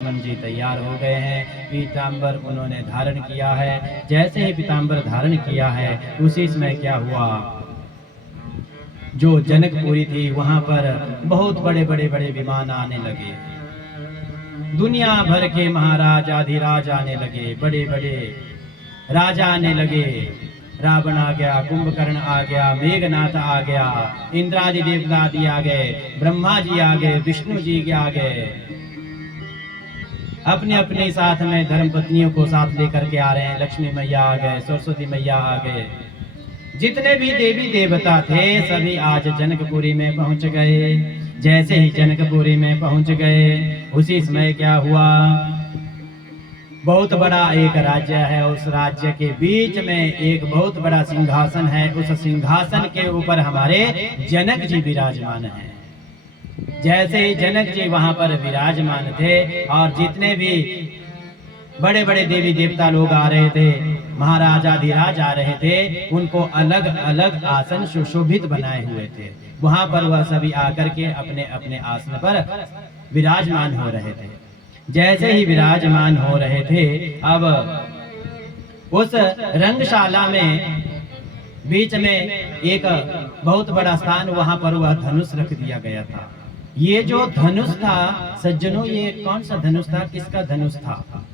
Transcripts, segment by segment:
लक्ष्मण जी तैयार हो गए हैं। पीतांबर उन्होंने धारण किया है। जैसे ही पीतांबर धारण किया है उसी समय क्या हुआ, जो जनकपुरी थी वहां पर बहुत बड़े बड़े विमान आने लगे। दुनिया भर के महाराज अधिराज आने लगे, बड़े बड़े राजा आने लगे। रावण आ गया, कुंभकर्ण आ गया, मेघनाथ आ गया, इंद्रादि देवता आदि आ गए, ब्रह्मा जी आ गए, विष्णु जी आ गए। अपने अपने साथ में धर्म पत्नियों को साथ लेकर के आ रहे हैं। लक्ष्मी मैया आ गए, सरस्वती मैया आ गए, जितने भी देवी देवता थे सभी आज जनकपुरी में पहुंच गए। जैसे ही जनकपुरी में पहुंच गए उसी समय क्या हुआ, बहुत बड़ा एक राज्य है, उस राज्य के बीच में एक बहुत बड़ा सिंहासन है। उस सिंहासन के ऊपर हमारे जनक जी विराजमान हैं। जैसे ही जनक जी वहां पर विराजमान थे और जितने भी बड़े बड़े देवी देवता लोग आ रहे थे, महाराजाधिराज आ रहे थे, उनको अलग अलग आसन सुशोभित बनाए हुए थे। वहां पर वह सभी आकर के अपने अपने आसन पर विराजमान हो रहे थे। जैसे ही विराजमान हो रहे थे, अब उस रंगशाला में बीच में एक बहुत बड़ा स्थान, वहां पर वह धनुष रख दिया गया था। ये जो धनुष था सज्जनों, ये कौन सा धनुष था, किसका धनुष था?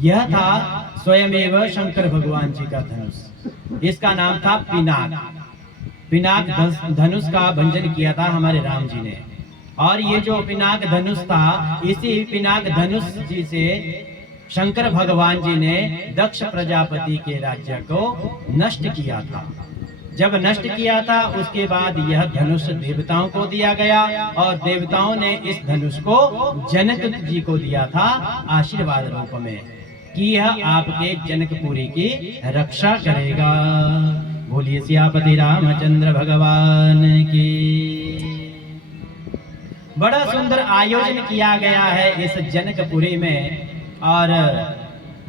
यह था स्वयमेव शंकर भगवान जी का धनुष। इसका नाम था पिनाक। पिनाक धनुष का भंजन किया था हमारे राम जी ने। और ये जो पिनाक धनुष था, इसी पिनाक धनुष जी से शंकर भगवान जी ने दक्ष प्रजापति के राज्य को नष्ट किया था। जब नष्ट किया था उसके बाद यह धनुष देवताओं को दिया गया और देवताओं ने इस धनुष को जनक जी को दिया था आशीर्वाद रूप में कि यह आपके जनकपुरी की रक्षा करेगा। बोलिए सियापति रामचंद्र भगवान की। बड़ा सुंदर आयोजन किया गया है इस जनकपुरी में और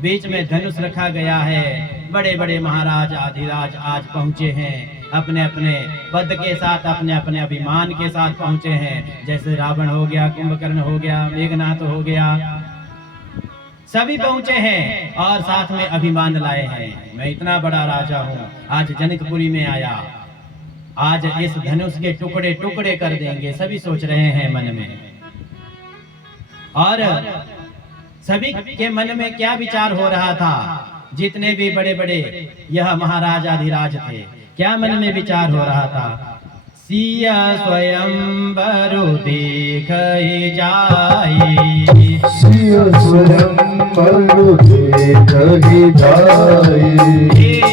बीच में धनुष रखा गया है। बड़े बड़े महाराज अधिराज आज पहुंचे हैं, अपने अपने पद के साथ, अपने अपने अभिमान के साथ पहुंचे हैं। जैसे रावण हो गया, कुंभकर्ण हो गया, मेघनाथ हो गया, सभी पहुंचे हैं और साथ में अभिमान लाए हैं। मैं इतना बड़ा राजा हूं, आज जनकपुरी में आया, आज इस धनुष के टुकड़े टुकड़े कर देंगे, सभी सोच रहे हैं मन में। और सभी के मन में क्या विचार हो रहा था, जितने भी बड़े बड़े यह महाराजाधिराज थे, क्या मन में विचार हो रहा था? सिया स्वयंवरु देखहि जाई, सिया स्वयंवरु देखहि जाई।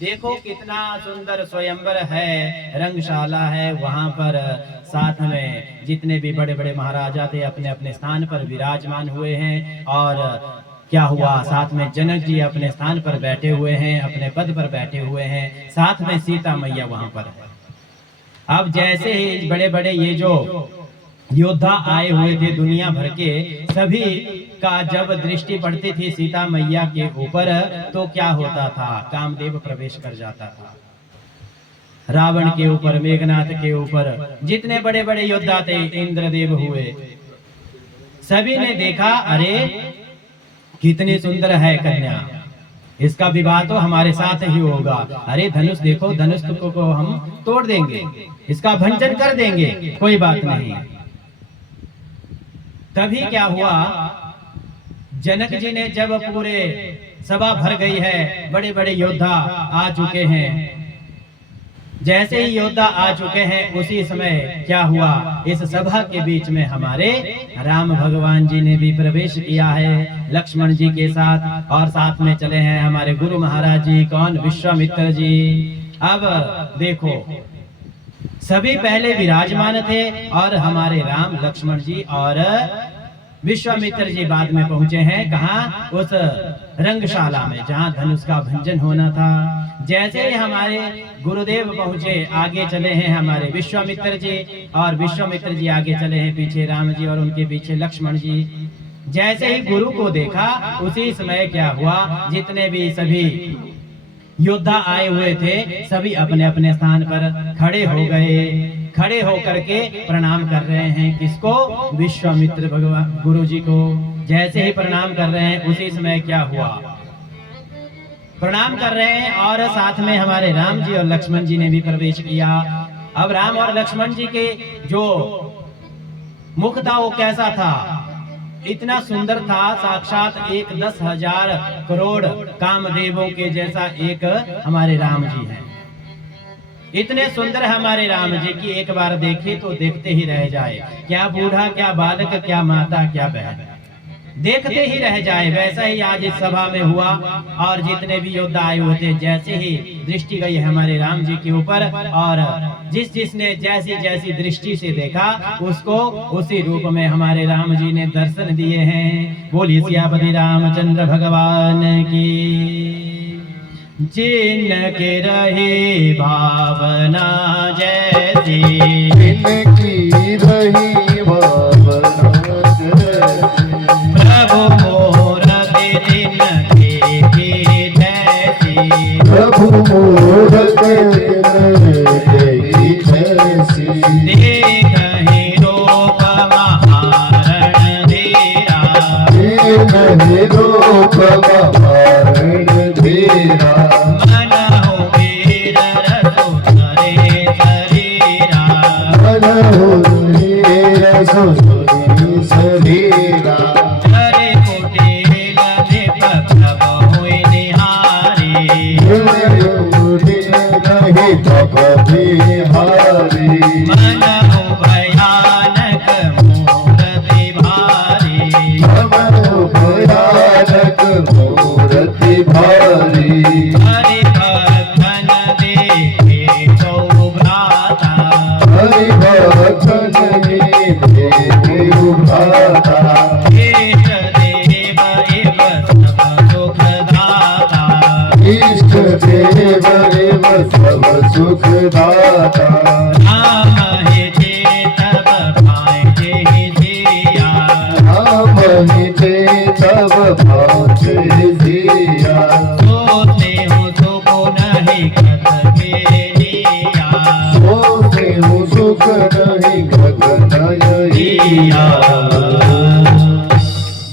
देखो कितना सुंदर स्वयंवर है, रंगशाला है। वहां पर साथ में जितने भी बड़े बड़े महाराजा थे अपने अपने स्थान पर विराजमान हुए हैं। और क्या हुआ, साथ में जनक जी अपने स्थान पर बैठे हुए हैं, अपने पद पर बैठे हुए हैं, साथ में सीता मैया वहां पर है। अब जैसे ही बड़े बड़े ये जो योद्धा आए हुए थे दुनिया भर के, सभी का जब दृष्टि पड़ती थी सीता मैया के ऊपर तो क्या होता था, कामदेव प्रवेश कर जाता था। रावण के ऊपर, मेघनाथ के ऊपर, जितने बड़े बड़े योद्धा थे, इंद्रदेव हुए, सभी ने देखा अरे कितनी सुंदर है कन्या, इसका विवाह तो हमारे साथ ही होगा। अरे धनुष देखो, धनुष को हम तोड़ देंगे, इसका भंजन कर देंगे, कोई बात नहीं। तभी क्या हुआ, जनक जी ने जब पूरे सभा भर गई है, बड़े बड़े योद्धा आ चुके हैं, जैसे ही योद्धा आ चुके हैं उसी समय क्या हुआ, इस सभा के बीच में हमारे राम भगवान जी ने भी प्रवेश किया है लक्ष्मण जी के साथ। और साथ में चले हैं हमारे गुरु महाराज जी, कौन, विश्वामित्र जी। अब देखो सभी पहले विराजमान थे और हमारे राम लक्ष्मण जी और विश्वामित्र जी बाद में पहुंचे हैं। कहाँ? उस रंगशाला में जहां धनुष का भंजन होना था। जैसे ही हमारे गुरुदेव पहुंचे, आगे चले हैं हमारे विश्वामित्र जी, और विश्वामित्र जी आगे चले हैं, पीछे राम जी और उनके पीछे लक्ष्मण जी। जैसे ही गुरु को देखा, उसी समय क्या हुआ, जितने भी सभी योद्धा आए हुए थे सभी अपने अपने स्थान पर खड़े हो गए। खड़े होकर के प्रणाम कर रहे हैं। किसको? विश्वामित्र भगवान गुरु जी को। जैसे ही प्रणाम कर रहे हैं, उसी समय क्या हुआ, प्रणाम कर रहे हैं और साथ में हमारे राम जी और लक्ष्मण जी ने भी प्रवेश किया। अब राम और लक्ष्मण जी के जो मुख था वो कैसा था? इतना सुंदर था, साक्षात एक 10,000 करोड़ कामदेवों के जैसा एक हमारे राम जी हैं। इतने सुंदर हमारे राम जी की एक बार देखे तो देखते ही रह जाए। क्या बूढ़ा, क्या बालक, क्या माता, क्या बहन, देखते ही रह जाए। वैसा ही आज इस सभा में हुआ और जितने भी योद्धा आए हुए थे, जैसे ही दृष्टि गई हमारे राम जी के ऊपर और जिसने जैसी जैसी दृष्टि से देखा, उसको उसी रूप में हमारे राम जी ने दर्शन दिए हैं। बोलिए सियापति रामचंद्र भगवान की। जिनके रही भावना जैसी, जिनकी रही भावना जैसी, प्रभु मूरति जिनकी जैसी, प्रभु मूरति जिनकी जैसी, देखहि रूप महारण धीरा, देखहि रूप महारण धीरा, मनहु वीर रसु धरे शरीरा, मनहु वीर रसु धरे शरीरा, धरे कुटिल नृप प्रभु निहारी, नहीं तब बिहारी, मनहु भयानक मूरति भारी, मनहु भयानक मूरति भारी, हरि भक्तन देखे सौभ्राता, हरि भक्तन देखे उभाता, इष्ट देव एव सब सुखदाता, इष्ट देव एव सब सुख दाता, राम हे तब भाई जिया, राम निजे तब भाते जिया, सोते हो सुख नहीं कत के लिया, सोते हूँ सुख नहीं गगन दिया।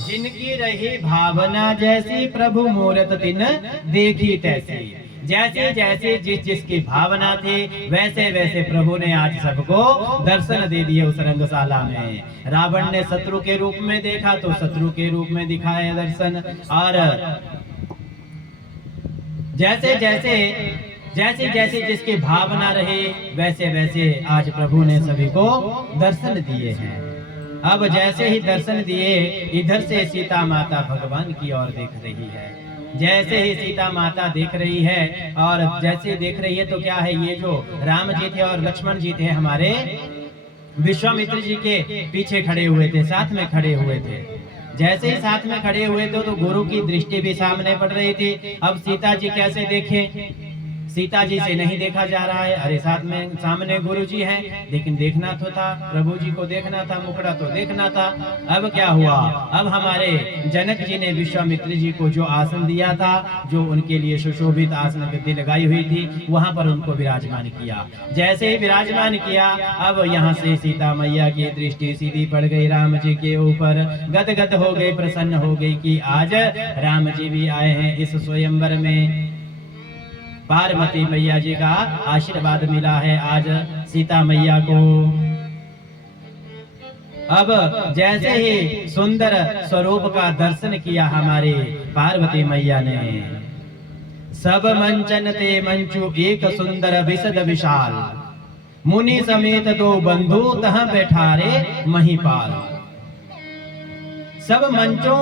जिनकी रही भावना जैसी, प्रभु मूरत तिन देखी तैसी। जैसे जैसे जिसकी भावना थी, वैसे वैसे प्रभु ने आज सबको दर्शन दे दिए उस रंगशाला में। रावण ने शत्रु के रूप में देखा तो शत्रु के रूप में दिखाए दर्शन, और जैसे जैसे जैसे जैसे जिसकी भावना रहे, वैसे वैसे आज प्रभु ने सभी को दर्शन दिए हैं। अब जैसे ही दर्शन दिए, इधर से सीता माता भगवान की ओर देख रही है। जैसे ही सीता माता देख रही है और जैसे देख रही है तो क्या है, ये जो राम जी थे और लक्ष्मण जी थे हमारे विश्वामित्र जी के पीछे खड़े हुए थे, साथ में खड़े हुए थे। जैसे ही साथ में खड़े हुए थे तो गुरु की दृष्टि भी सामने पड़ रही थी। अब सीता जी कैसे देखें? सीता जी से नहीं देखा जा रहा है। अरे साथ में सामने गुरु जी हैं, लेकिन देखना तो था, प्रभु जी को देखना था, मुखड़ा तो देखना था। अब क्या हुआ? अब हमारे जनक जी ने विश्वामित्र जी को जो आसन दिया था, जो उनके लिए सुशोभित आसन गद्दी लगाई हुई थी, वहां पर उनको विराजमान किया। जैसे ही विराजमान किया, अब यहाँ से सीता मैया की दृष्टि सीधी पड़ गई राम जी के ऊपर। गदगद हो गई, प्रसन्न हो गई कि आज राम जी भी आए हैं इस स्वयंवर में। पार्वती मैया जी का आशीर्वाद मिला है आज सीता मैया को। अब जैसे ही सुंदर स्वरूप का दर्शन किया हमारे पार्वती मैया ने, सब मंचन ते मंचु एक सुंदर विशद विशाल, मुनि समेत दो बंधु तह बैठारे महिपाल। सब मंचों